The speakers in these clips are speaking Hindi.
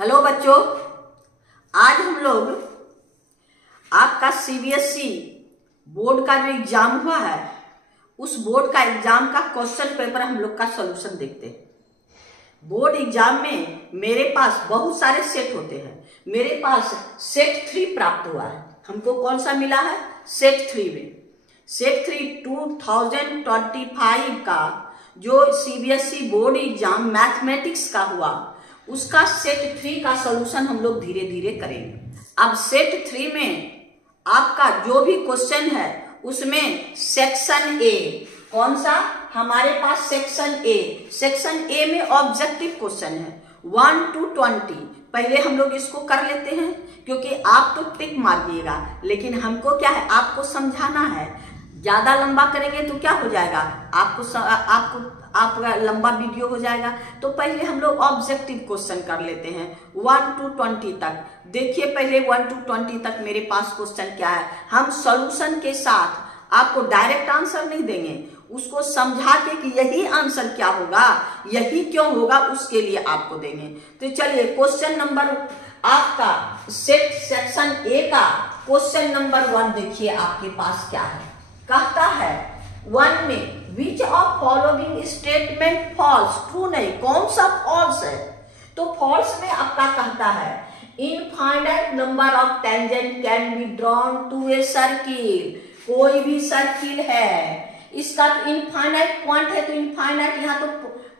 हेलो बच्चों, आज हम लोग आपका सीबीएसई बोर्ड का जो एग्जाम हुआ है उस बोर्ड का एग्जाम का क्वेश्चन पेपर हम लोग का सॉल्यूशन देखते हैं। बोर्ड एग्जाम में मेरे पास बहुत सारे सेट होते हैं। मेरे पास सेट 3 प्राप्त हुआ है। हमको कौन सा मिला है? सेट 3 में सेट 3 2025 का जो सीबीएसई बोर्ड एग्जाम मैथमेटिक्स का हुआ उसका सेट 3 का सॉल्यूशन हम लोग धीरे धीरे करेंगे। अब सेट 3 में आपका जो भी क्वेश्चन है उसमें सेक्शन ए, कौन सा हमारे पास सेक्शन ए में ऑब्जेक्टिव क्वेश्चन है 1 to 20। पहले हम लोग इसको कर लेते हैं क्योंकि आप तो टिक मारिएगा, लेकिन हमको क्या है, आपको समझाना है। ज्यादा लंबा करेंगे तो क्या हो जाएगा, आपका लंबा वीडियो हो जाएगा। तो पहले हम लोग ऑब्जेक्टिव क्वेश्चन कर लेते हैं 1 to 20 तक। देखिए पहले 1 to 20 तक मेरे पास क्वेश्चन क्या है। हम सॉल्यूशन के साथ आपको डायरेक्ट आंसर नहीं देंगे, उसको समझा के कि यही आंसर क्या होगा, यही क्यों होगा, उसके लिए आपको देंगे। तो चलिए क्वेश्चन नंबर आपका सेक्शन ए का क्वेश्चन नंबर 1 देखिए आपके पास क्या है। कहता है 1 में which of following statement false, true नहीं, कौन सा फॉल्स है? तो फॉल्स में आपका कहता है infinite number of tangent can be drawn to a circle. कोई भी सर्किल है, इसका इनफाइनाइट पॉइंट है, तो इनफाइनाइट यहाँ तो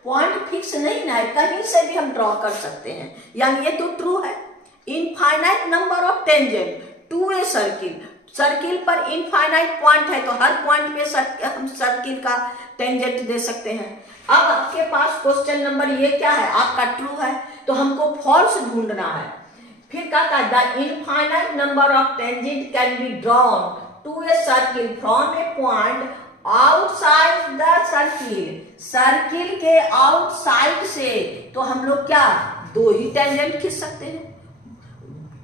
पॉइंट फिक्स नहीं ना है, कहीं से भी हम ड्रॉ कर सकते हैं, यानी ये तो ट्रू है। Infinite number of tangent to a circle, circle पर इनफाइनाइट पॉइंट है तो हर पॉइंट पे हम सर्किल का टेंजेंट दे सकते हैं। अब आपके पास क्वेश्चन नंबर ये क्या है, आपका ट्रू है, तो हमको फॉल्स ढूंढना है। फिर क्या कहता है infinite number of tangent can be drawn to a circle from a point outside the circle. Circle के आउटसाइड से तो हम लोग क्या 2 ही टेंजेंट खींच सकते हैं,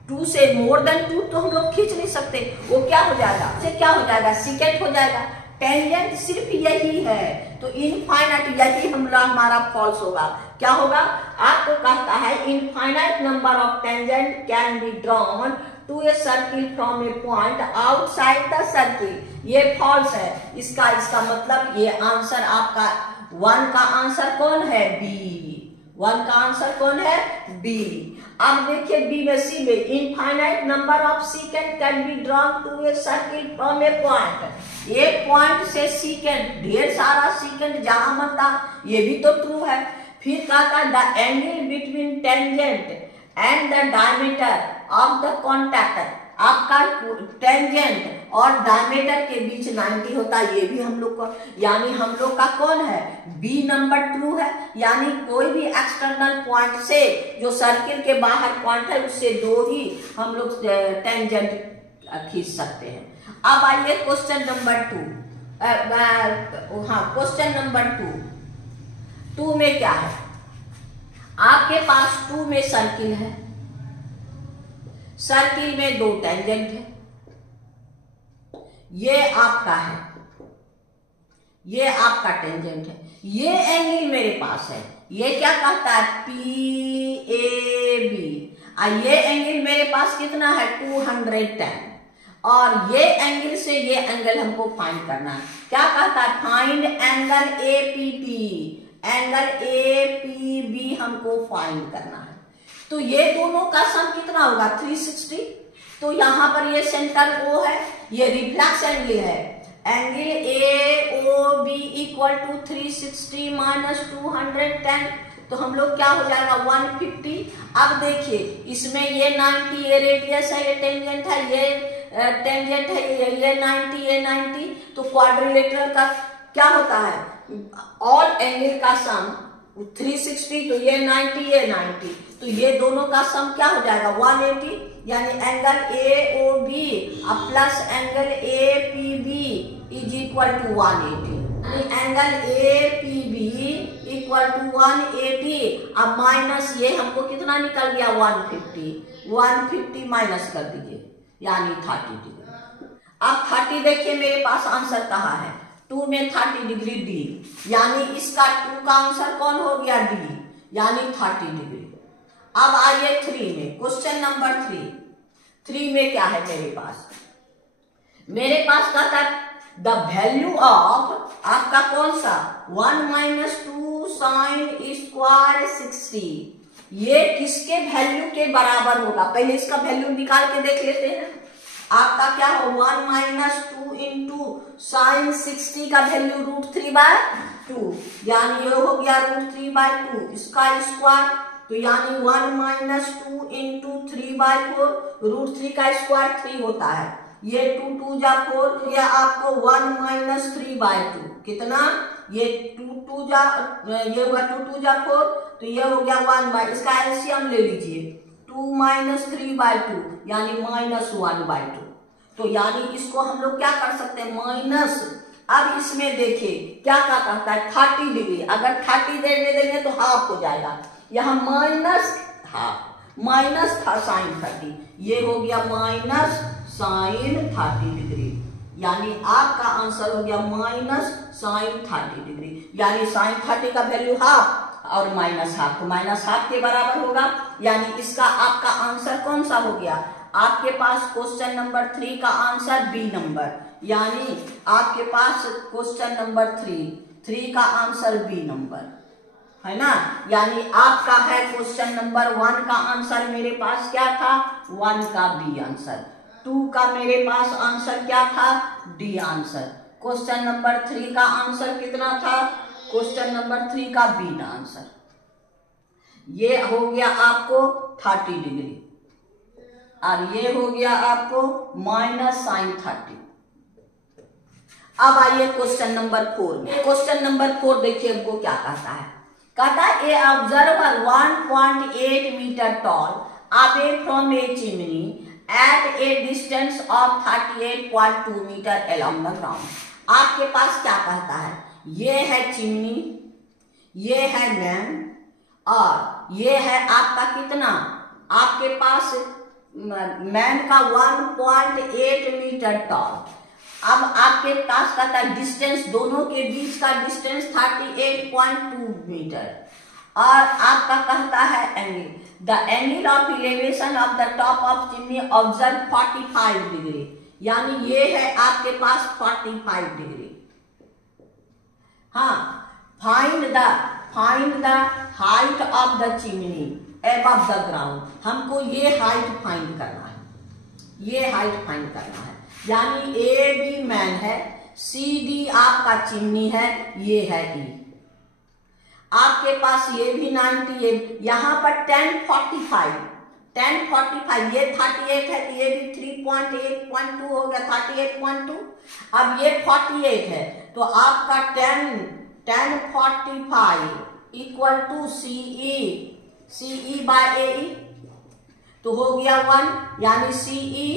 2 से मोर देन 2 तो हम लोग खींच नहीं सकते। वो क्या हो जाएगा, से क्या हो जाएगा, सिकेंट हो जाएगा। टेंजेंट सिर्फ यही है, तो इनफाइनाइट यही हमारा फॉल्स होगा। क्या होगा, आपको कहता है infinite number of tangent can be drawn to a circle from a point outside the circle, ये फॉल्स है। इसका मतलब ये आंसर आपका 1 का आंसर कौन है, बी। 1 का आंसर कौन है, बी। अब देखिए बी में सी में infinite number of secant can be drawn to a circle from a point. ये पॉइंट से सीकेंड, ढेर सारा सीकेंड जहां बनता, ये भी तो ट्रू है। फिर कहा the angle between tangent and the diameter of the contact, आपका टेंजेंट और डायमीटर के बीच 90 होता है, ये भी हम लोग को, यानी हम लोग का कौन है, बी नंबर ट्रू है। यानी कोई भी एक्सटर्नल पॉइंट से जो सर्किल के बाहर पॉइंट है उससे 2 ही हम लोग टेंजेंट खींच सकते हैं। अब आइए क्वेश्चन नंबर 2। हाँ, क्वेश्चन नंबर 2 में क्या है, आपके पास 2 में सर्किल है, सर्किल में 2 टेंजेंट है, ये आपका है, ये आपका टेंजेंट है, ये एंगल मेरे पास है, ये क्या कहता है PAB, ये एंगल मेरे पास कितना है 210, और ये एंगल से ये एंगल हमको फाइंड करना है। क्या कहता है find angle APB, angle APB हमको फाइंड करना है। तो ये दोनों का सम कितना होगा 360। तो यहां पर ये सेंटर O है, ये रिफ्लेक्स एंगल है, angle AOB equal to 360 minus 210, तो हम लोग क्या हो जाएगा 150। अब देखिए इसमें ये 90, ये रेडियस है, ये टेंजेंट है, ये टेंजेंट है, ये 90, ये 90। तो क्वाड्रिलेटरल का क्या होता है, ऑल एंगल का सम 360, तो ये 90, ये 90, तो ये दोनों का सम क्या हो जाएगा 180, यानी angle AOB plus angle APB is equal to 180। Angle APB equal to 180, अब माइनस ये हमको कितना निकल गया 150 माइनस कर दीजिए, यानी 30 डिग्री। अब 30 देखिए मेरे पास आंसर कहाँ है, 2 में 30 डिग्री डी, यानी इसका 2 का आंसर कौन हो गया डी, यानी 30 डिग्री। अब आइए 3 में, क्वेश्चन नंबर 3 में क्या है मेरे पास कहता है द वैल्यू ऑफ आपका कौन सा 1 - 2 sin² 60, ये किसके वैल्यू के बराबर होगा? पहले इसका वैल्यू निकाल के देख लेते हैं। आपका क्या हो 1 - 2 इंटू sin 60 का वैल्यू √3/2, यानी ये हो गया √3/2 इसका स्क्वायर, तो यानी 1 - 2 इंटू 3/4, √3 का स्क्वायर 3 होता है, ये 2 2 जा 4, ये आपको 1 - 3/2 कितना, ये 2 2 जा, ये होगा 2 2 जा 4, तो ये हो गया 1/, इसका एलसीएम ले लीजिए 2 - 3/2 यानी -1/2, तो यानी इसको हम लोग क्या कर सकते हैं माइनस। अब इसमें देखिए क्या कहता है 30 डिग्री, अगर 30 देंगे तो हाफ हो जाएगा, यहाँ माइनस हाफ माइनस था sin 30, ये हो गया माइनस sin 30 डिग्री, यानी आपका आंसर हो गया माइनस sin 30 डिग्री, यानी sin 30 का वैल्यू हाफ और माइनस हाफ, तो माइनस हाफ के बराबर होगा, यानी इसका आपका आंसर कौन सा हो गया? आपके पास क्वेश्चन नंबर 3 का आंसर बी नंबर, यानी आपके पास क्वेश्चन नंबर 3 का आंसर बी नंबर है ना, यानी आपका है क्वेश्चन नंबर 1 का आंसर मेरे पास क्या था 1 का बी आंसर, 2 का मेरे पास आंसर क्या था डी आंसर, क्वेश्चन नंबर 3 का आंसर कितना था क्वेश्चन नंबर 3 का बी आंसर, ये हो गया आपको 30 डिग्री और ये हो गया आपको -sin 30। अब आइए क्वेश्चन नंबर 4 में, क्वेश्चन नंबर 4 देखिए हमको क्या कहता है, कहता है a observer 1.8 metre tall away from a chimney at a distance of 38.2 metre along the ground. आपके पास क्या कहता है, ये है चिमनी, ये है मैन और ये है आपका कितना, आपके पास मैन का 1.8 मीटर टॉल। अब आपके पास कहता है डिस्टेंस, दोनों के बीच का डिस्टेंस 38.2 मीटर और आपका कहता है angle, the angle of elevation of the top of chimney observe 45 degree, यानी ये है आपके पास 45 डिग्री। हाँ, find the height of the chimney above the ground, हमको ये हाइट फाइंड करना है, ये हाइट फाइंड करना है, यानी ए बी मैन है, सी डी आपका चिमनी है, ये है ई, आपके पास ये भी 90 है, यहाँ पर 1045 ये 38 है, ये भी 3.8.2 हो गया 38.2, अब ये 48 है, तो आपका 1045 equal to CE by AE, तो हो गया 1, यानी CE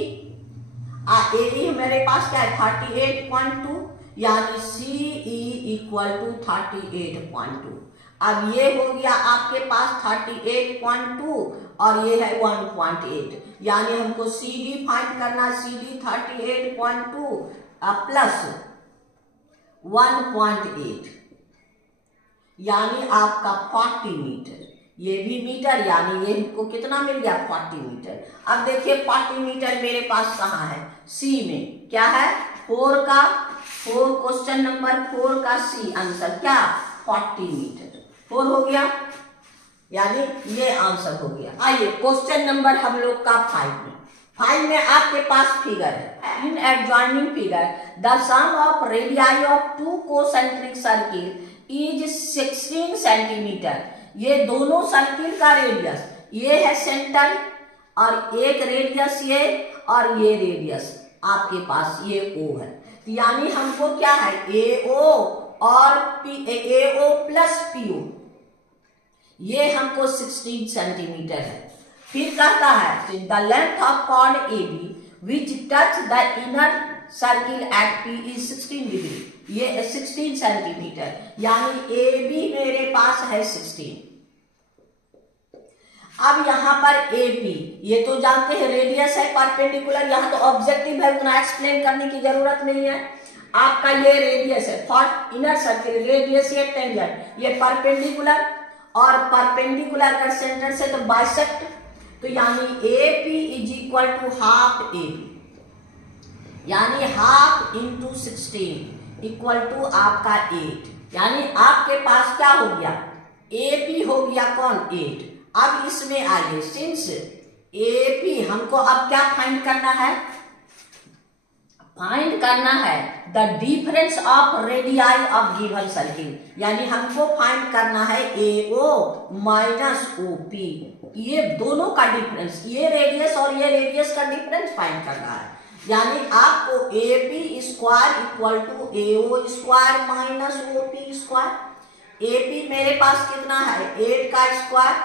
AE मेरे पास क्या है 38.2, यानी CE इक्वल टू 38.2। अब ये हो गया आपके पास 38.2 और ये है 1.8, यानी हमको CD फाइंड करना, CD 38.2 प्लस 1.8 यानी आपका 40 मीटर, ये भी मीटर, यानी ये हमको कितना मिल गया 40 मीटर। अब देखिए 40 मीटर मेरे पास कहाँ है, सी में क्या है 4 क्वेश्चन नंबर 4 का सी आंसर क्या 40 मीटर, 4 हो गया, यानी ये आंसर हो गया। आइए क्वेश्चन नंबर हम लोग का 5 में आपके पास फिगर है, in adjoining figure the sum of radii of 2 concentric circle is 16 centimetre, ये दोनों सर्किल का रेडियस, ये है सेंटर और एक रेडियस ये और ये रेडियस आपके पास ये O है, यानी हमको क्या है AO और AO प्लस PO, ये हमको 16 सेंटीमीटर है। फिर कहता है the length of chord AB which touch the inner circle at P is 16 degree, ये 16 सेंटीमीटर, यानी AB मेरे पास है 16। अब यहाँ पर AP, ये तो जानते हैं रेडियस है परपेंडिकुलर, यहाँ तो ऑब्जेक्टिव है, उतना एक्सप्लेन करने की जरूरत नहीं है। आपका ये रेडियस है फॉर इनर सर्किल, रेडियस ये टेंजेंट, ये परपेंडिकुलर और परपेंडिकुलर का सेंटर से तो बाइसेक्ट, तो यानी AP is equal to half AB, यानी हाफ इंटू 16 इक्वल टू आपका 8, यानी आपके पास क्या हो गया, AP हो गया कौन 8। अब इसमें आइए, सिंस AP हमको अब क्या फाइंड करना है, फाइंड करना है the difference of radii of given circle, यानी हमको फाइंड करना है AO माइनस OP, ये दोनों का डिफरेंस, ये रेडियस और ये रेडियस का डिफरेंस फाइंड करना है। यानी आपको AP square equal to AO square minus OP square. AP मेरे पास कितना है 8 का square,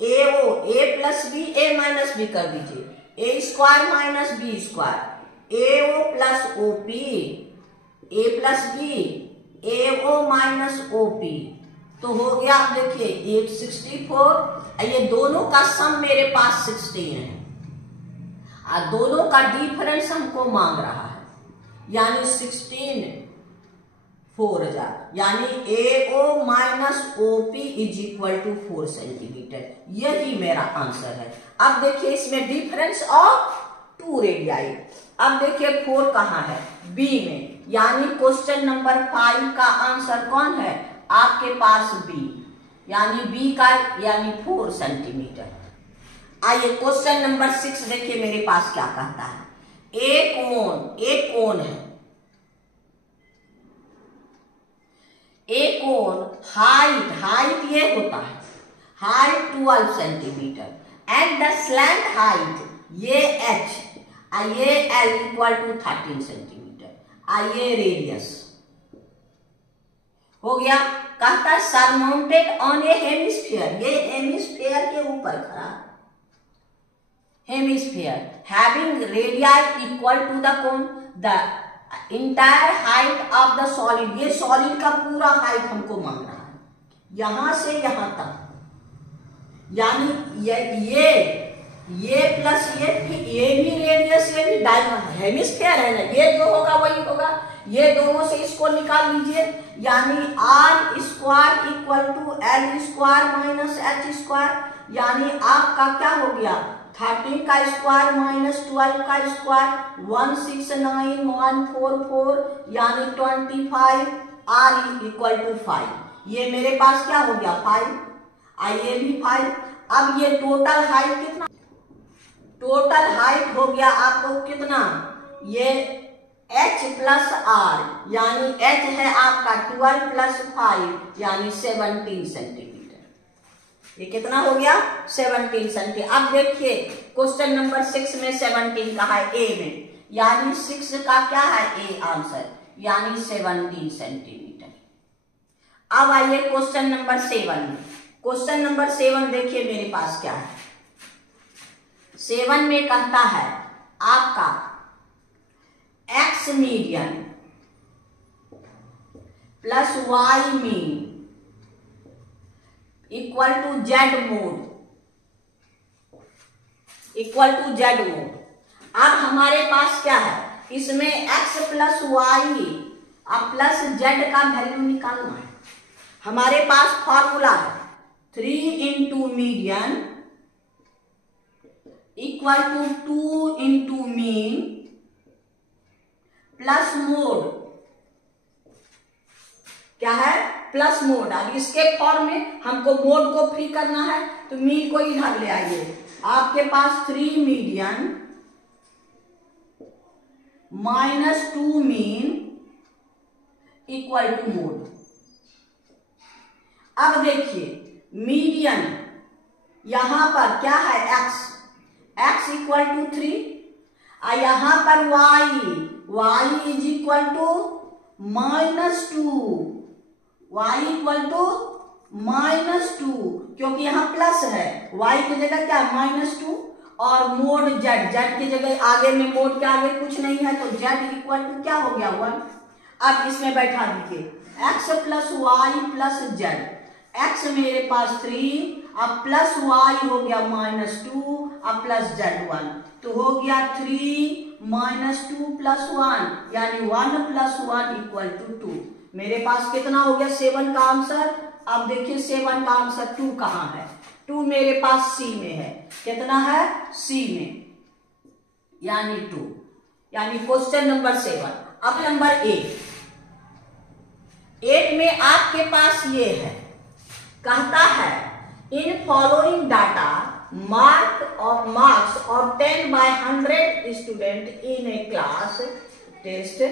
AO A plus B A minus B कर दीजिए, A square minus B square, AO plus OP A plus B AO minus OP, तो हो गया आप देखिए 864, ये दोनों का सम मेरे पास 16 है और दोनों का डिफरेंस हमको मांग रहा है, यानी 16 4000, यानी AO minus OP is equal to 4 centimetre, यही मेरा आंसर है। अब देखिए इसमें डिफरेंस ऑफ 2 रेडियाई। अब देखिए 4 कहाँ है, बी में, यानी क्वेश्चन नंबर 5 का आंसर कौन है आपके पास बी, यानी बी का यानी 4 सेंटीमीटर। आइए क्वेश्चन नंबर 6 देखिए मेरे पास क्या कहता है, एक कोण है, एक कोण हाइट ये होता है, height 12 centimetre and the slant height ये h, ये L इक्वल टू 13 सेंटीमीटर, ये रेडियस हो गया। कहता है सरमाउंटेड ऑन ए हेमिस्फीयर, ये हेमिस्फीयर के ऊपर खड़ा, hemisphere having radii equal to the cone the entire height of the solid, ये सॉलिड का पूरा हाइट हमको मांग रहा है यहां से यहां तक, यानी ये प्लस ये भी रेडियस, ये भी हेमिस्फीयर है ना, ये जो होगा वही होगा, ये दोनों से इसको निकाल लीजिए, यानी R square equal to L square minus H square, यानी आपका क्या हो गया 13 का स्क्वायर माइनस 12 का स्क्वायर 169144, यानी 25, R इक्वल टू 5, ये मेरे पास क्या हो गया 5, ये भी 5। अब ये टोटल हाइट कितना, टोटल हाइट हो गया आपको कितना, ये h प्लस r, यानी h है आपका 12 प्लस 5 यानी 17 सेंटीमीटर, ये कितना हो गया 17 सेंटीमीटर। अब देखिए क्वेश्चन नंबर 6 में 17 का है ए में, यानी 6 का क्या है ए आंसर, यानी 17 सेंटीमीटर। अब आइए क्वेश्चन नंबर 7 में, क्वेश्चन नंबर 7 देखिए मेरे पास क्या है, 7 में कहता है आपका x median plus y mean equal to z mode, equal to z mode. अब हमारे पास क्या है, इसमें x प्लस y अब प्लस z का वैल्यू निकालना है। हमारे पास फॉर्मूला है 3 into median equal to 2 into mean plus mode, क्या है प्लस मोड। अब इसके फॉर्म में हमको मोड को फ्री करना है, तो मीन को इधर ले आइए, आपके पास 3 median minus 2 mean equal to mode. अब देखिए मीडियन यहां पर क्या है x इक्वल टू 3, और यहां पर y is equal to -2, y equal to -2, क्योंकि यहां प्लस है, y की जगह क्या -2 और मोड z की जगह आगे में मोड के आगे कुछ नहीं है, तो z इक्वल टू क्या हो गया 1। अब इसमें बैठा दीजिए x plus y plus z, x मेरे पास 3 अब प्लस y हो गया -2 अब प्लस z1, तो हो गया 3 -2 प्लस 1 यानी 1 प्लस 1 इक्वल टू 2। मेरे पास कितना हो गया 7 का आंसर। अब देखिए 7 का आंसर 2 कहाँ है? 2 मेरे पास सी में है। कितना है? सी में, यानी 2, यानी क्वेश्चन नंबर 7। अब नंबर 8 में आपके पास ये है, कहता है in following data marks obtained by 100 student in a class test,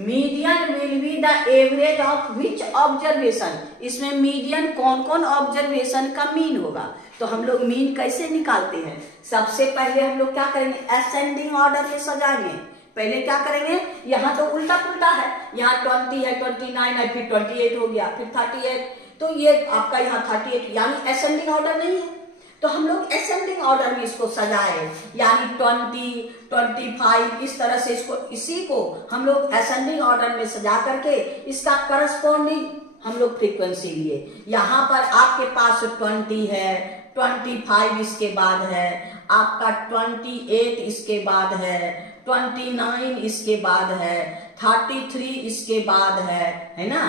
median will be the average of which observation। इसमें मीडियन कौन कौन ऑब्जर्वेशन का मीन होगा? तो हम लोग मीन कैसे निकालते हैं? सबसे पहले हम लोग क्या करेंगे? असेंडिंग ऑर्डर में सजाएंगे। पहले क्या करेंगे? यहाँ तो उल्टा पुल्टा है, यहाँ 20 है, 29 है, फिर 28 हो गया, फिर 38, तो ये आपका यहाँ 38, यानी असेंडिंग ऑर्डर नहीं है। तो हम लोग असेंडिंग ऑर्डर में इसको सजाए, यानी 20, 25 इस तरह से इसको, इसी को हम लोग असेंडिंग ऑर्डर में सजा करके इसका करस्पॉन्डिंग हम लोग फ्रीक्वेंसी लिए। यहाँ पर आपके पास 20 है, 25 इसके बाद है, आपका 28 इसके बाद है, 29 इसके बाद है, 33 इसके बाद है ना,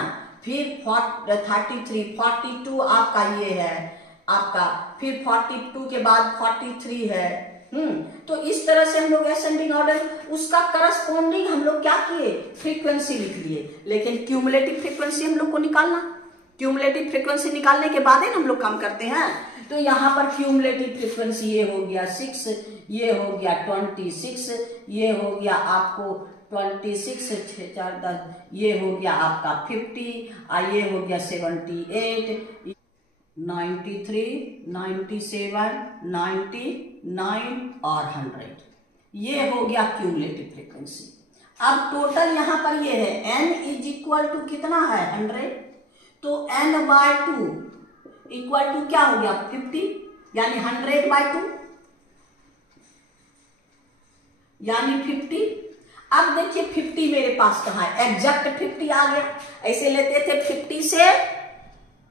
फिर 33, 42 आपका ये है आपका, फिर 42 के बाद 43 है। तो इस तरह से हम लोग असेंडिंग ऑर्डर, उसका करस्पॉन्डिंग हम लोग क्या किए? फ्रीक्वेंसी लिख लिए। लेकिन क्यूमुलेटिव फ्रीक्वेंसी हम लोग को निकालना, क्यूमुलेटिव फ्रीक्वेंसी निकालने के बाद ही हम लोग काम करते हैं। तो यहाँ पर क्यूमुलेटिव फ्रीक्वेंसी ये हो गया 6, ये हो गया 26, ये हो गया आपको 26, 6 4 10, ये हो गया आपका 50, ये हो गया 78, 93, 97, 99 और 100, ये हो गया क्यूमुलेटिव फ्रीक्वेंसी। अब टोटल यहाँ पर ये है n इज इक्वल टू कितना है? 100, तो n/2 इक्वल टू क्या हो गया? 50, यानी 100/2 यानी 50। अब देखिए 50 मेरे पास कहाँ है? एग्जैक्ट 50 आ गया। ऐसे लेते थे 50 से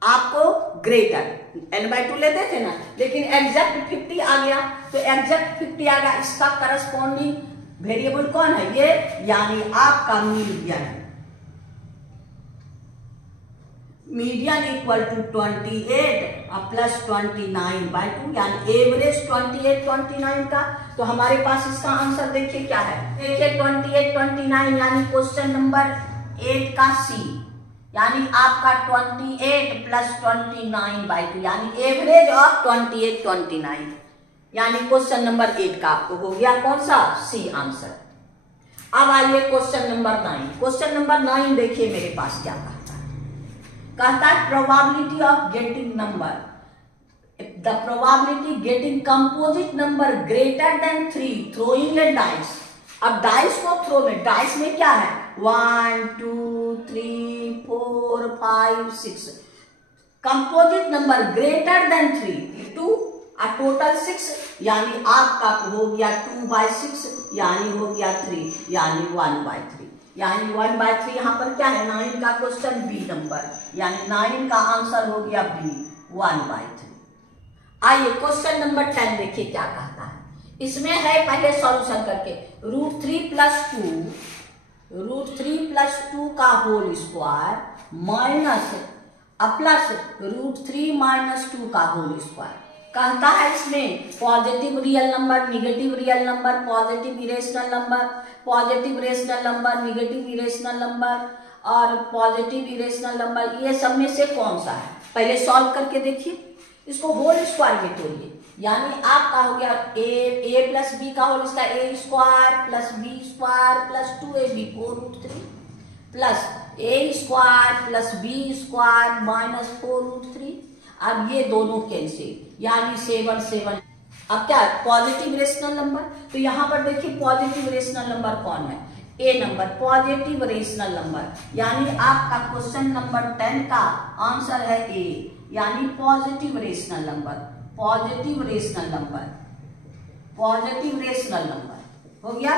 आपको ग्रेटर n/2 लेते थे ना, लेकिन एग्जैक्ट 50 आ गया, तो एग्जैक्ट 50 आ गया। इसका करस्पॉन्डिंग वेरिएबल कौन है? ये, यानी आपका median. Median equal to 28 plus 29/2, यानी एवरेज 28, 29 का। तो हमारे पास इसका आंसर देखिए क्या है? देखिए 28, 29, यानी क्वेश्चन नंबर 8 का सी, यानी आपका 28 प्लस 29/2, यानी एवरेज ऑफ 28, 29, यानी क्वेश्चन नंबर 8 का आपको हो गया कौन सा? C answer. अब आइए क्वेश्चन नंबर 9। क्वेश्चन नंबर 9 देखिए मेरे पास क्या कहता है? कहता है probability of getting number, the probability getting composite number greater than 3 throwing A dice. अब डाइस को थ्रो में, डाइस में क्या है? 1 2 3 4 5 6, composite number greater than 3 2 total 6, यानी आपका हो गया 2/6, यानी हो गया 3, यानी 1/3, यानी 1/3। यहाँ पर क्या है? 9 का क्वेश्चन बी नंबर, यानी 9 का आंसर हो गया बी, 1/3। आइए क्वेश्चन नंबर 10 देखिए क्या कहता है। इसमें है, पहले सॉल्यूशन करके, √3 + 2 का होल स्क्वायर माइनस प्लस √3 - 2 का होल स्क्वायर। कहता है इसमें positive real number, negative real number, positive irrational number, positive rational number, negative irrational number और पॉजिटिव इरेशनल नंबर, ये सब में से कौन सा है? पहले सॉल्व करके देखिए, इसको होल स्क्वायर में तोड़िए, यानी आपका हो गया a + b का whole square, a² + b² + 2ab 4√3 plus a² + b² - 4√3। अब ये दोनों कैंसिल, यानी 7 7। अब क्या है? Positive rational number. तो यहाँ पर देखिए पॉजिटिव रेशनल नंबर कौन है? ए नंबर, पॉजिटिव रेशनल नंबर, यानी आपका क्वेश्चन नंबर 10 का आंसर है ए, यानी positive rational number, positive rational number, positive rational number हो गया।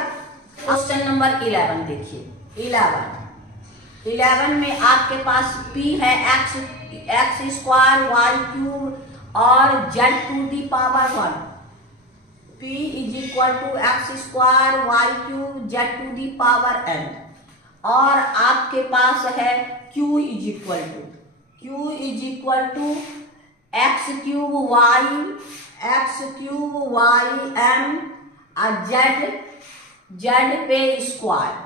क्वेश्चन नंबर 11 देखिए, 11 में आपके पास p है x² y³ और z⁴ p = x² y³ z⁴n, और आपके पास है q = Q is equal to x cube y m z पे स्क्वायर।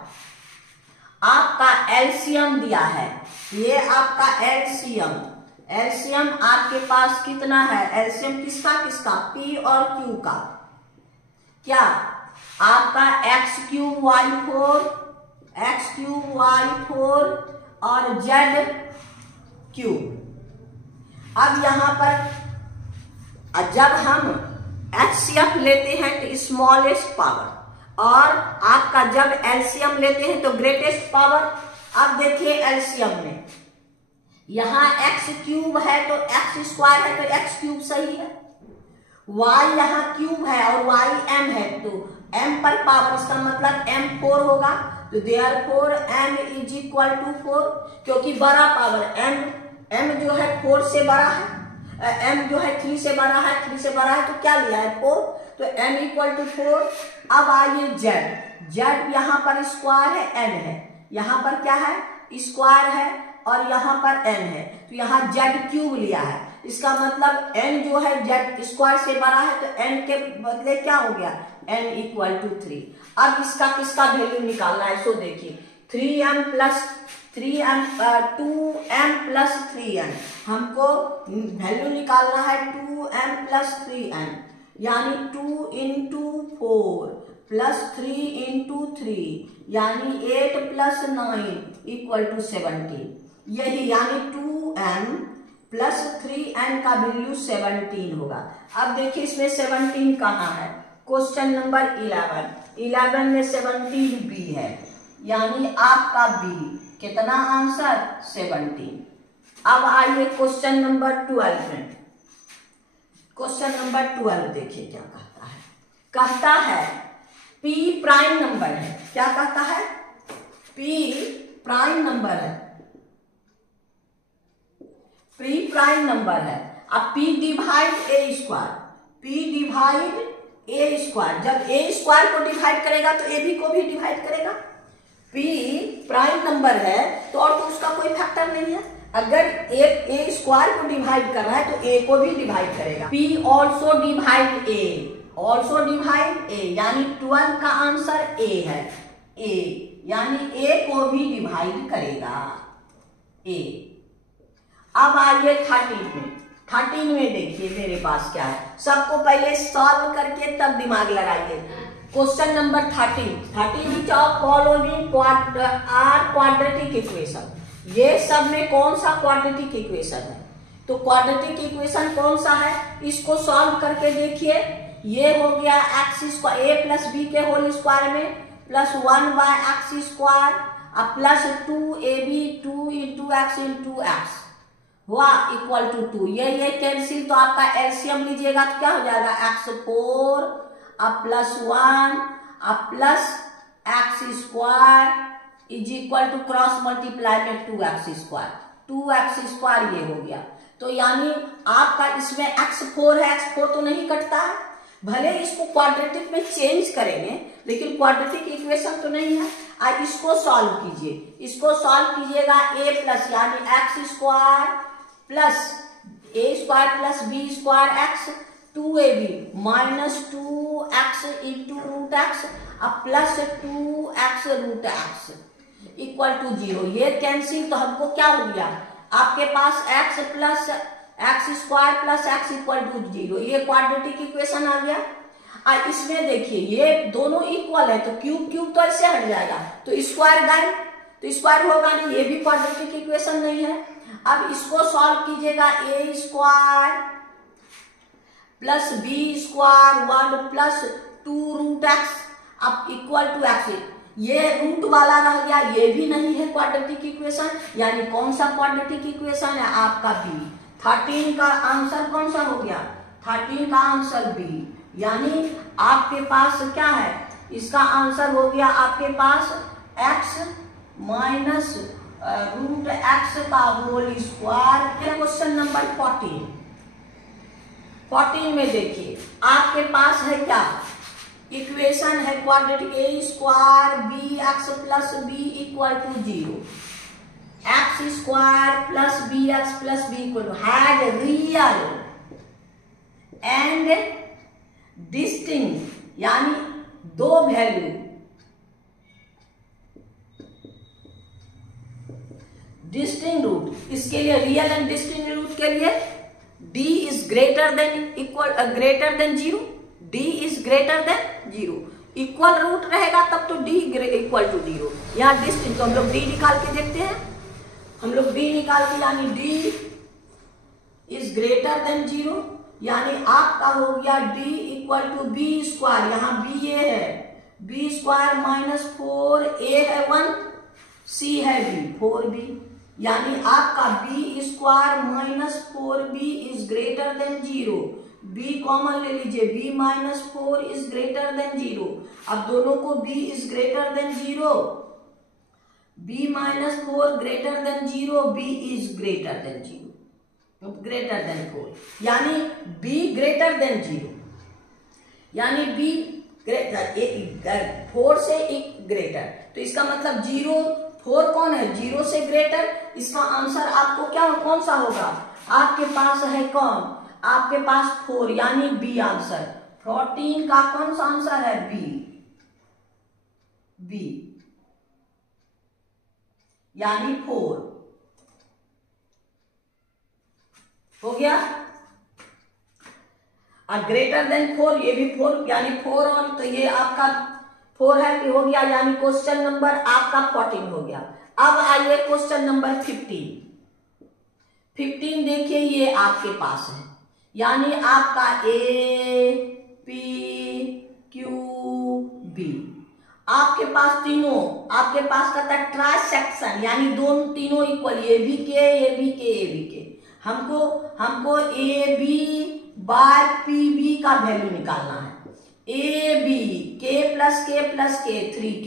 आपका एलसीएम दिया है, ये आपका एलसीएम आपके पास कितना है? एलसीएम किसका P और Q का? क्या आपका एक्स क्यूब वाई फोर और जेड क्यूब। अब यहां पर जब हम एचसीएफ लेते हैं तो स्मॉलेस्ट पावर, और आपका जब एलसीएम लेते हैं तो ग्रेटेस्ट पावर। अब देखिए एलसीएम में यहां एक्स क्यूब है तो एक्स स्क्वायर है तो एक्स क्यूब सही है, वाई यहां क्यूब है और वाई एम है तो एम पर पावर, इसका मतलब एम 4 होगा। तो therefore m is equal to 4, क्योंकि बड़ा पावर एम जो है 4 से बड़ा है, एम जो है 3 से बड़ा है, 3 से बड़ा है तो क्या लिया है 4, तो m इक्वल टू 4। अब आइए जेड यहाँ पर स्क्वायर है, n है, यहाँ पर क्या है स्क्वायर है और यहाँ पर n है, तो यहाँ जेड क्यूब लिया है। इसका मतलब n जो है जेड स्क्वायर से बड़ा है तो n के बदले क्या हो गया n इक्वल टू 3। अब इसका किसका वैल्यू निकालना है, सो देखिए 2m प्लस 3n, हमको वैल्यू निकालना है 2m प्लस 3n, यानी 2 इंटू 4 प्लस 3 इंटू 3 यानी 8 प्लस 9 इक्वल टू 17, यही यानी 2m प्लस 3n का वैल्यू 17 होगा। अब देखिए इसमें 17 कहाँ है, क्वेश्चन नंबर 11 में 17 बी है, यानी आपका बी कितना आंसर 17। अब आइए क्वेश्चन नंबर 12 में, क्वेश्चन नंबर 12 देखिए क्या कहता है P प्राइम नंबर है, क्या कहता है P प्राइम नंबर है, P प्राइम नंबर है। अब P डिवाइड A स्क्वायर, जब A स्क्वायर को डिवाइड करेगा तो AB को भी डिवाइड करेगा। P प्राइम नंबर है तो और तो उसका कोई फैक्टर नहीं है, अगर एक A स्क्वायर को डिवाइड कर रहा है तो A को भी डिवाइड करेगा। P ऑल्सो डिवाइड A, यानी 12 का आंसर A है, A यानी A को भी डिवाइड करेगा A। अब आइए 13 में देखिए मेरे पास क्या है, सबको पहले सॉल्व करके तब दिमाग लगाइए। Question number 13 which of following are quadratic equation, ये सब में कौन सा क्वाड्रेटिक इक्वेशन है, तो क्वाड्रेटिक इक्वेशन कौन सा है, इसको सॉल्व करके देखिए। ये हो गया x square a plus b के होल स्क्वायर में प्लस 1 बाय एक्स स्क्वायर अब प्लस 2ab 2 इंटू एक्स हुआ इक्वल टू 2। ये कैंसिल, तो आपका एलसीएम लीजिएगा तो क्या हो जाएगा x4 अब प्लस 1 अब plus x square is equal to cross multiply में 2x स्क्वायर ये हो गया। तो यानी आपका इसमें x4 है, x4 तो नहीं कटता है, भले इसको क्वाड्रेटिक में चेंज करेंगे लेकिन क्वाड्रेटिक इक्वेशन तो नहीं है। आज इसको सॉल्व कीजिएगा a प्लस यानी x square plus a square plus b square x 2ab minus 2x into root x अब plus 2x root x equal to 0। ये कैंसिल, तो हमको क्या हो गया, आपके पास x plus x square plus x equal to 0, ये क्वाड्रेटिक इक्वेशन आ गया। और इसमें देखिए ये दोनों इक्वल है तो क्यूब तो ऐसे हट जाएगा, तो स्क्वायर गायब, तो स्क्वायर होगा नहीं, ये भी क्वाड्रेटिक इक्वेशन नहीं है। अब इसको सॉल्व कीजिएगा, a square plus b square 1 plus 2 root x अब इक्वल टू एक्स, ये रूट वाला रह गया, ये भी नहीं है क्वाड्रेटिक इक्वेशन, यानी कौन सा क्वाड्रेटिक इक्वेशन है आपका b। 13 का आंसर कौन सा हो गया, 13 का आंसर b, यानी आपके पास क्या है, इसका आंसर हो गया आपके पास x माइनस रूट एक्स का होल स्क्वायर। क्वेश्चन नंबर 14 में देखिए आपके पास है क्या, इक्वेशन है quadratic a square b x plus b equal to 0, x x square plus b x plus b equal to has real and distinct, यानी दो वैल्यू, डिस्टिंक्ट रूट। इसके लिए रियल एंड डिस्टिंक्ट रूट के लिए d is greater than zero, d is greater than zero. Equal root रहेगा तब तो d इक्वल टू जीरो। यहाँ डिस्टिंक्ट, तो हम लोग d निकाल के देखते हैं। हम लोग d निकाल के, यानी d is greater than zero, यानी आपका हो गया d equal to b square, यहाँ b ये है, बी स्क्वायर माइनस 4a है 1, c है b 4b, यानी आपका b square minus 4b is greater than zero. b common ले लीजिए, b minus 4 is greater than zero. अब दोनों को b is greater than zero, b minus 4 greater than zero, b is greater than zero, greater than 4, यानी b ग्रेटर देन जीरो, यानी b ग्रेटर 4 से एक ग्रेटर। तो इसका मतलब जीरो 4 कौन है, जीरो से ग्रेटर। इसका आंसर आपको क्या कौन सा होगा, आपके पास है कौन, आपके पास 4, यानी बी आंसर। 14 का कौन सा आंसर है, बी, यानी 4 हो गया। और ग्रेटर देन 4, ये भी 4, यानी 4 और, तो ये आपका 4 है कि हो गया, यानी क्वेश्चन नंबर आपका 14 हो गया। अब आइए क्वेश्चन नंबर 15 देखिए, ये आपके पास है, यानी आपका ए पी क्यू बी, आपके पास तीनों, आपके पास कहता है ट्रांसेक्शन, यानी दोनों तीनों इक्वल, ये भी के ये भी के ये भी के। हमको A B by P B का वैल्यू निकालना है। ए बी के प्लस के 3k,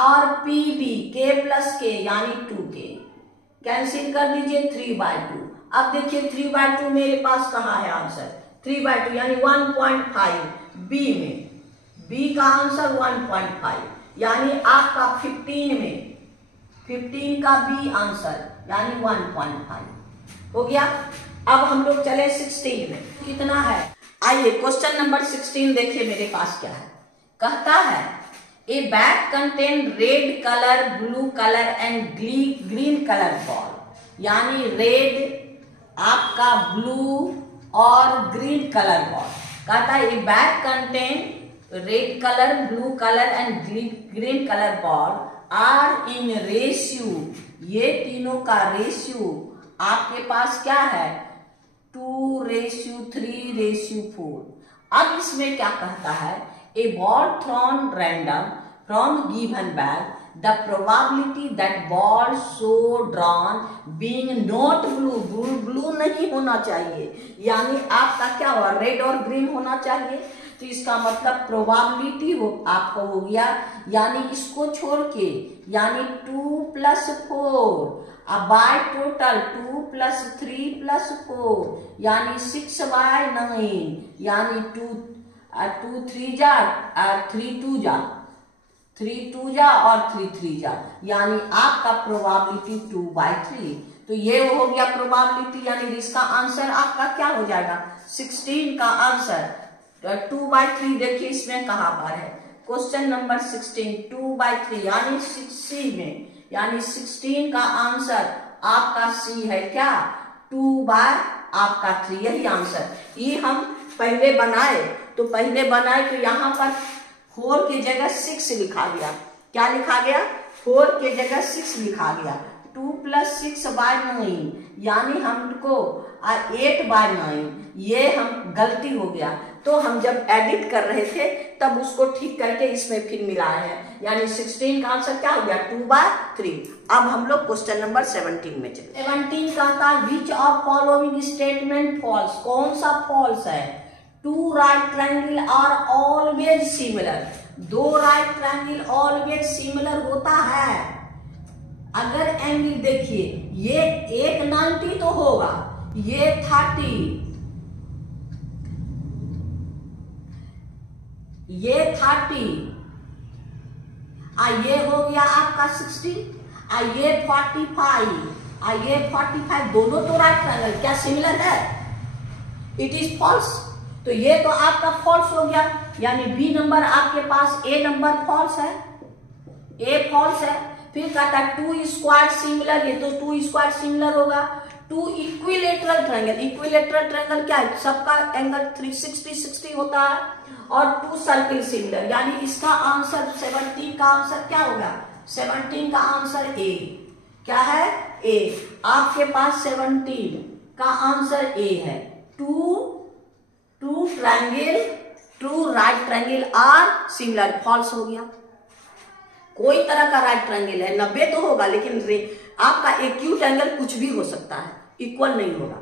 और पी बी के प्लस के यानी 2k, कैंसिल कर दीजिए 3/2। अब देखिए 3/2 मेरे पास कहाँ है आंसर, 3/2 यानी 1.5 बी में, बी का आंसर 1.5, यानी आपका 15 में 15 का बी आंसर यानी 1.5 हो गया। अब हम लोग चले 16 में, कितना है, आइए क्वेश्चन नंबर 16 देखिए मेरे पास क्या है। कहता है a bag contain red colour, blue colour and green colour ball, यानी रेड आपका ब्लू और ग्रीन कलर बॉल। कहता है a bag contain red colour, blue colour and green colour ball are in ratio, ये तीनों का रेशियो आपके पास क्या है, 2:3:4। अब इसमें क्या कहता है, a ball thrown random from given bag, the probability that ball so drawn being not blue नहीं होना चाहिए, यानी आपका क्या हुआ, रेड और ग्रीन होना चाहिए। तो इसका मतलब प्रोबेबिलिटी आपको हो गया, यानी इसको छोड़ के, यानी 2 + 4 बाय टोटल 2 + 3 + 4, यानी 6/9, यानी 2 3 जा 3 2 जा 3 2 जा और 3 3 जा, यानी आपका प्रोबेबिलिटी 2/3। तो ये हो गया प्रोबेबिलिटी, यानी इसका आंसर आपका क्या हो जाएगा, 16 का आंसर 2/3। देखिए इसमें कहां पर है, क्वेश्चन नंबर 16 2/3, यानी 6C में, यानी 16 का आंसर आपका C है क्या, 2/3, यही आंसर। ये हम पहले बनाए तो यहाँ पर 4 की जगह 6 लिखा गया, क्या लिखा गया, 4 की जगह 6 लिखा गया, 2 + 6/9, यानी हमको 8/9, ये हम गलती हो गया। तो हम जब एडिट कर रहे थे तब उसको ठीक करके इसमें फिर मिलाए हैं, यानी 16 का आंसर क्या हो गया, 2/3। अब हम लोग क्वेश्चन नंबर 17 में चले। 17 कहता है which of following statement false, कौन सा फॉल्स है, 2 right triangle are always similar, 2 right triangle always similar होता है। अगर एंगल देखिए, ये एक 90 तो होगा, ये 30, ये 30, ये हो गया आपका 60, ये 45 दोनों तो राइट ट्रायंगल क्या सिमिलर है? It is false. तो ये तो आपका फॉल्स हो गया, यानी बी नंबर आपके पास, ए नंबर फॉल्स है, ए फॉल्स है। फिर कहता है टू स्क्वायर सिमिलर, ये तो टू स्क्वायर सिमिलर होगा। Two equilateral triangle, equilateral triangle क्या है? सबका एंगल 360 होता है। और टू सर्किल सिमिलर, यानी इसका आंसर 17 का आंसर क्या होगा? 17 का आंसर ए क्या है? ए। आपके पास 17 का आंसर ए है। Two triangle, two right triangle are similar, false हो गया। कोई तरह का राइट ट्रायंगल है, 90 तो होगा, लेकिन आपका एक्यूट एंगल कुछ भी हो सकता है, इक्वल नहीं होगा।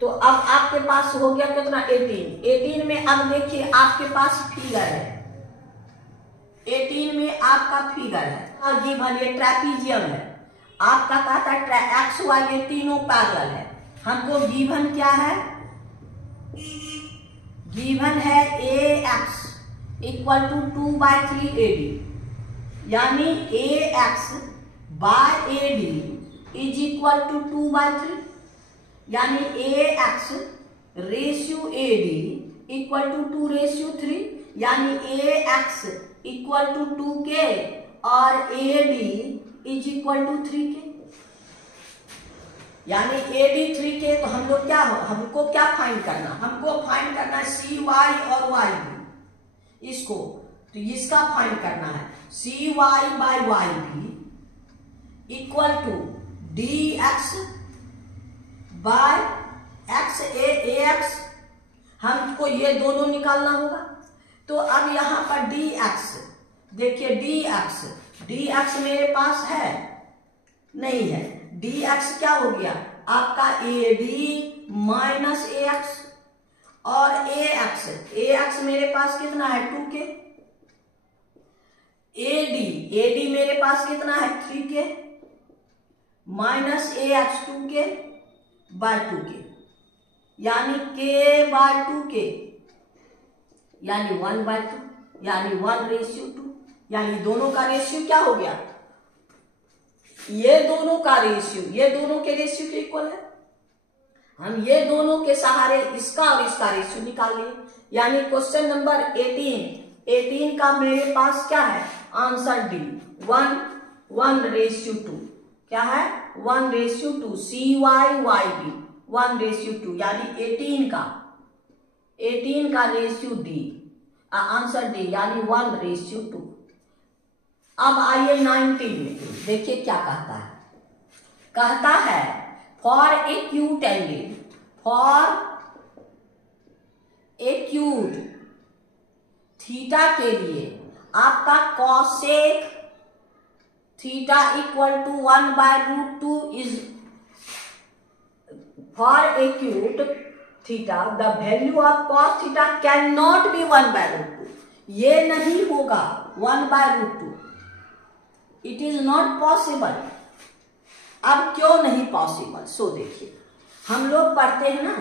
तो अब आपके पास हो गया कितना? 18 में अब देखिए आपके पास फिगर है, 18 में आपका फिगर है और गिवन ये ट्रेपीजियम है। आपका कहता है एक्स वाई ये तीनों पैरेलल है। हमको गिवन क्या है? गिवन है A X equal to 2/3 AD, यानी A X by A D is equal to 2/3, यानी A X ratio A D equal to 2/3, यानी A X equal to 2K और A D is equal to 3K, यानी ए डी 3K। तो हम लोग क्या हो, हमको क्या फाइंड करना? हमको फाइंड करना है सी वाई और वाई भी, इसको तो इसका फाइंड करना है। सी वाई बाई वाई भी equal to d x by x a x, हमको ये दोनों निकालना होगा। तो अब यहां पर डी एक्स, देखिए डी एक्स मेरे पास है नहीं है। डी एक्स क्या हो गया आपका? A D minus A x, और ए एक्स मेरे पास कितना है? 2K। ए डी मेरे पास कितना है? 3K माइनस ए एक्स 2K बाय 2K, यानी K बाय 2K, यानी 1/2, यानी 1/2, यानी दोनों का रेशियो क्या हो गया? ये दोनों का रेशियो, ये दोनों के रेशियो के इक्वल है। हम ये दोनों के सहारे इसका और इसका रेशियो निकाल लिए, यानी क्वेश्चन नंबर 18 का मेरे पास क्या है? आंसर डी 1:2, क्या है? 1:2, सी वाई वाई डी 1:2, यानी 18 का रेशियो डी, आंसर डी, यानी 1:2। अब आइए 19 में, देखिए क्या कहता है। कहता है फॉर एक्यूट एंगल, थीटा के लिए आपका cosec theta equal to 1/√2 is for acute theta the value of cos theta can not be 1/√2, ये नहीं होगा 1/√2, इट इज नॉट पॉसिबल। अब क्यों नहीं पॉसिबल? सो देखिए, हम लोग पढ़ते हैं ना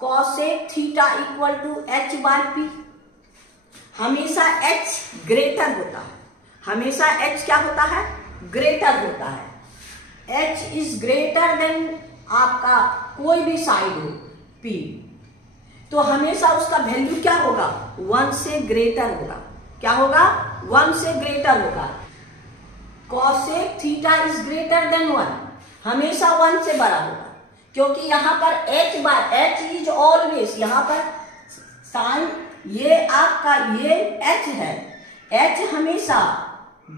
cosec theta equal to h/p, हमेशा h ग्रेटर होता है, हमेशा h क्या होता है? ग्रेटर होता है। h इज ग्रेटर देन आपका कोई भी साइड हो p, तो हमेशा उसका वैल्यू क्या होगा? 1 से ग्रेटर होगा। क्या होगा? 1 से ग्रेटर होगा। Cosec theta is greater then 1, हमेशा 1 से बड़ा होगा, क्योंकि यहां पर h इज ऑलवेज, यहां पर साइन ये आपका ये h है, h हमेशा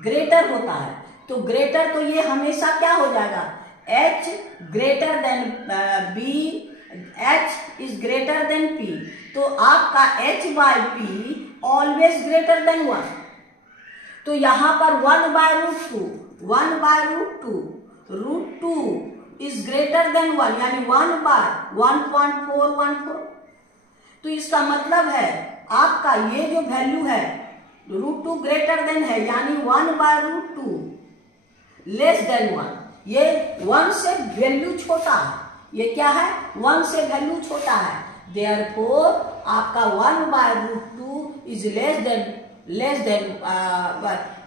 ग्रेटर होता है, तो ग्रेटर तो ये हमेशा क्या हो जाएगा? h greater than b, h is greater then p, तो आपका h/p ऑलवेज ग्रेटर देन 1। तो यहां पर 1/√2 इज ग्रेटर देन 1, यानी 1/1.414। तो इसका मतलब है आपका ये जो वैल्यू है √2 ग्रेटर देन है, यानी 1/√2 लेस देन 1, ये 1 से वैल्यू छोटा है। ये क्या है? 1 से वैल्यू छोटा है, देयरफॉर आपका 1/√2 is less than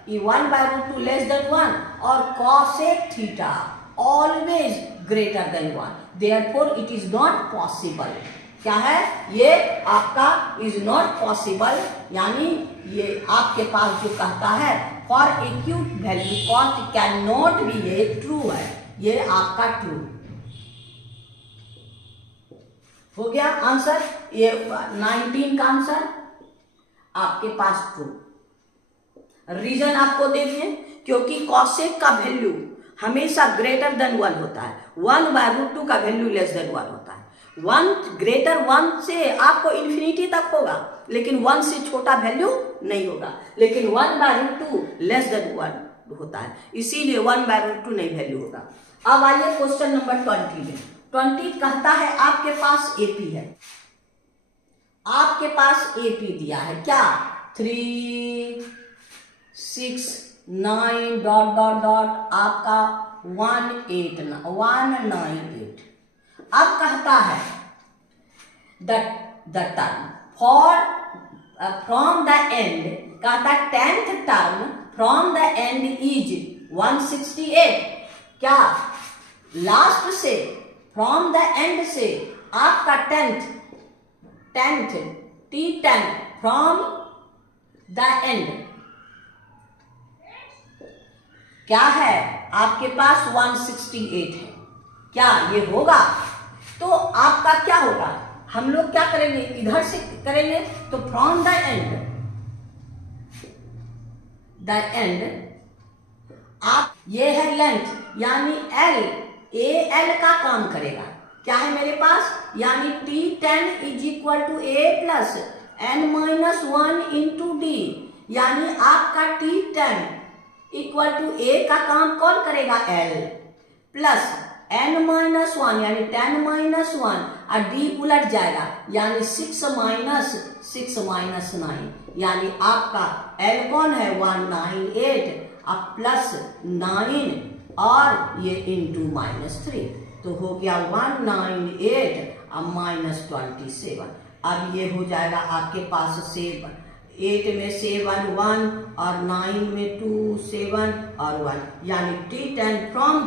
1/√2 less than 1 और cosec theta always greater than 1, therefore it is not possible. क्या है ये आपका इज नॉट पॉसिबल, यानी ये आपके पास जो कहता है for acute value cost can not B, ये ट्रू है, ये आपका ट्रू हो गया आंसर। ये 19 का आंसर आपके पास ट्रू। रीजन आपको दे दिए, क्योंकि कॉसेक का वैल्यू हमेशा ग्रेटर देन 1 होता है, 1/√2 का वैल्यू लेस देन 1 होता है। 1 ग्रेटर 1 से आपको इन्फिनिटी तक होगा, लेकिन 1 से छोटा वैल्यू नहीं होगा, लेकिन 1/√2 लेस देन 1 होता है, इसीलिए 1/√2 नहीं वैल्यू होगा। अब आइए क्वेश्चन नंबर 20 में। 20 कहता है आपके पास एपी है, आपके पास एपी दिया है क्या 3 6 9 डॉट डॉट डॉट आपका 198। अब कहता है the term for from the end, कहता है 10th term from the end is 168। क्या लास्ट से फ्रॉम द एंड से आपका 10th T10 from the end क्या है आपके पास 168 है, क्या ये होगा? तो आपका क्या होगा, हम लोग क्या करेंगे इधर से करेंगे, तो फ्रॉम द एंड आप ये है लेंथ यानी एल का काम करेगा, क्या है मेरे पास, यानी T10 is equal to A plus n-1 into d, यानी आपका T10 इक्वल टू A का काम कौन करेगा L प्लस n-1 यानी 10-1 और D उलट जाएगा यानी 6 माइनस 9, यानी आपका L कौन है 198 अब प्लस 9 और ये इंटू -3, तो हो गया 198 और -27। अब ये हो जाएगा आपके पास 8 में 7 1 और 9 में 2 7 और 1, यानी T10 फ्रॉम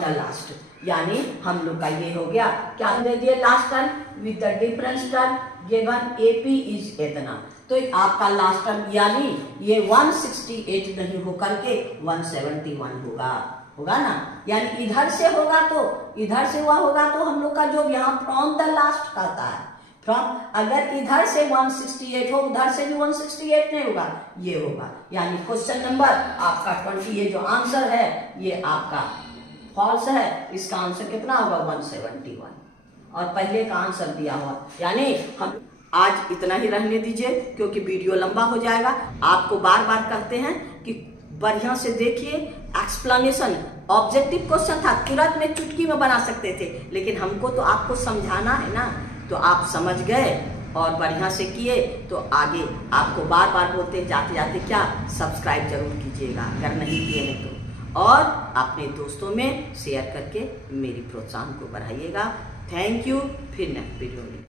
द लास्ट, यानी हम लोग का ये हो गया, क्या दे दिए last term with the difference term given AP is इतना, तो आपका लास्ट टर्म यानी ये 168 नहीं होकर के 171 होगा ना, यानी इधर से होगा तो इधर से हुआ होगा, तो हम लोग का जो यहाँ फ्रॉम द लास्ट कहता है, फ्रॉम अगर इधर से 168 हो उधर से भी 168 नहीं होगा, ये होगा, यानी क्वेश्चन नंबर आपका 20 ये जो आंसर है ये आपका फॉल्स है, इसका आंसर कितना होगा 171 और पहले का आंसर दिया हुआ, यानी हम आज इतना ही रहने दीजिए क्योंकि वीडियो लंबा हो जाएगा। आपको बार बार कहते हैं कि बढ़िया से देखिए, एक्सप्लेनेशन ऑब्जेक्टिव क्वेश्चन था, तुरंत में चुटकी में बना सकते थे, लेकिन हमको तो आपको समझाना है ना, तो आप समझ गए और बढ़िया से किए, तो आगे आपको बार बार बोलते जाते जाते क्या सब्सक्राइब जरूर कीजिएगा अगर नहीं किए हैं तो, और अपने दोस्तों में शेयर करके मेरी प्रोत्साहन को बढ़ाइएगा। थैंक यू, फिर नेक्स्ट वीडियो में।